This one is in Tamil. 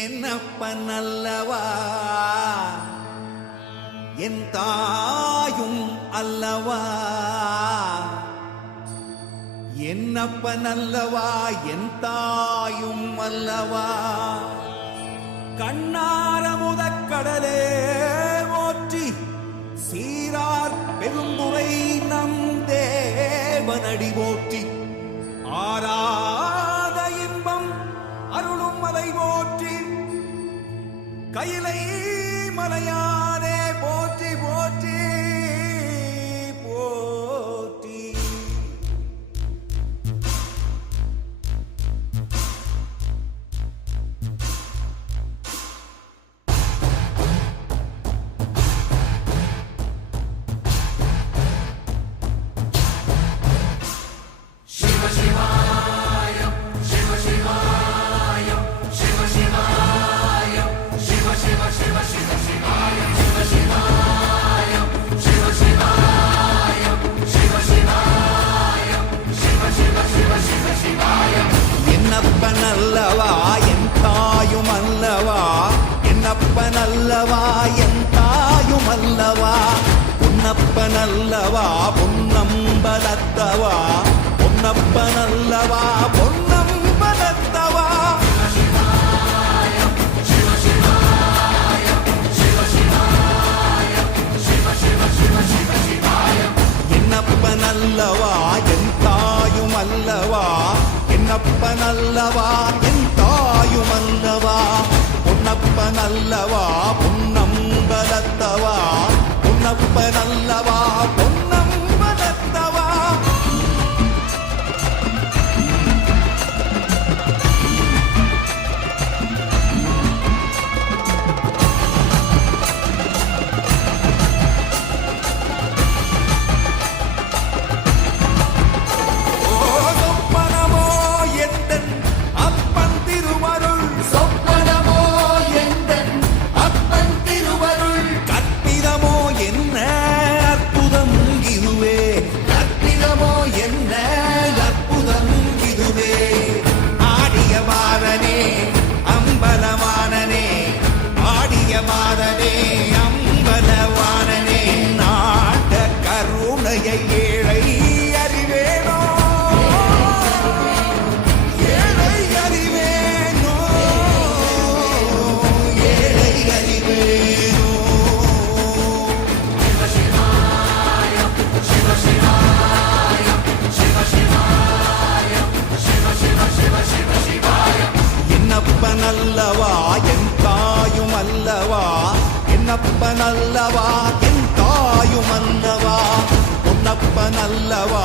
என்னப்பன் அல்லவா என் தாயும் அல்லவா, என்னப்பன் அல்லவா என் தாயும் அல்லவா. கண்ணார முதக்கடலே ஓற்றி சீரார் பெருந்துரை நம் தேவனடி போற்றி, ஆராத இன்பம் அருளும் மலை போற்றி, கையிலை மலையானே போற்றி போற்றி போற்றி. சிவ சிவாயம் சிவ சிவாயம் சிவ சிவாயம் சிவ சிவ சிவ சிவ சிவாயம் சிவ சிவாயம் சிவ சிவாயம் சிவ சிவாயம் சிவ சிவ சிவ சிவ சிவாயம். என்னப்பன் அல்லவா என் தாயும் அல்லவா, என்னப்பன் அல்லவா என் தாயும் அல்லவா. பொன்னப்பன் அல்லவா பொன்னம்பலத்தவா, பொன்னப்பன் அல்லவா பொன்னம்பலத்தவா. என்னப்பன் அல்லவா என் தாயும் அல்லவா, என்னப்பன் அல்லவா என் தாயும் அல்லவா. பொன்னப்பன் அல்லவா பொன்னம்பலத்தவா, பொன்னப்பன் அல்லவா பொன்னம்பலத்தவா. என்னப்பன் அல்லவா என் தாயும் அல்லவா, என்னப்பன் அல்லவா என் தாயும் அல்லவா. பொன்னப்பன் அல்லவா